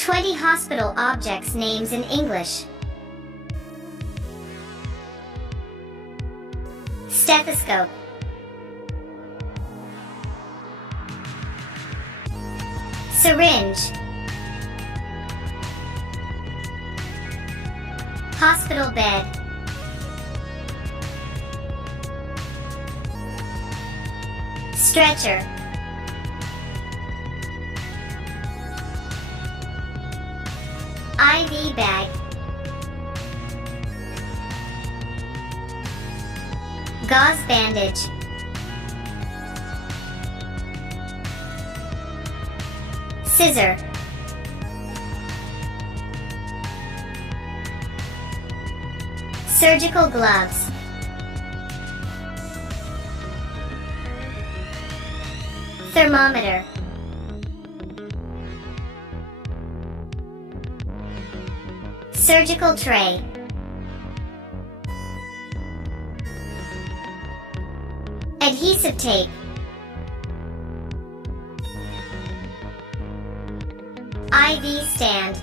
20 hospital objects names in English. Stethoscope. Syringe. Hospital bed. Stretcher. IV bag. Gauze bandage. Scissor. Surgical gloves. Thermometer. Surgical tray. Adhesive tape. IV stand.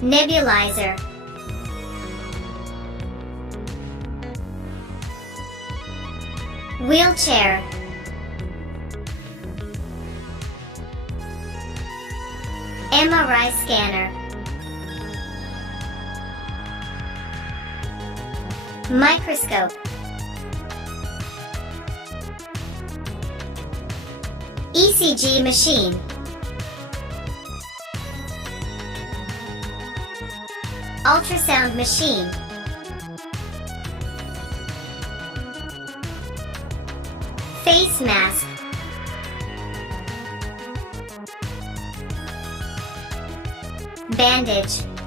Nebulizer. Wheelchair. MRI scanner. Microscope. ECG machine. Ultrasound machine. Face mask. Bandage.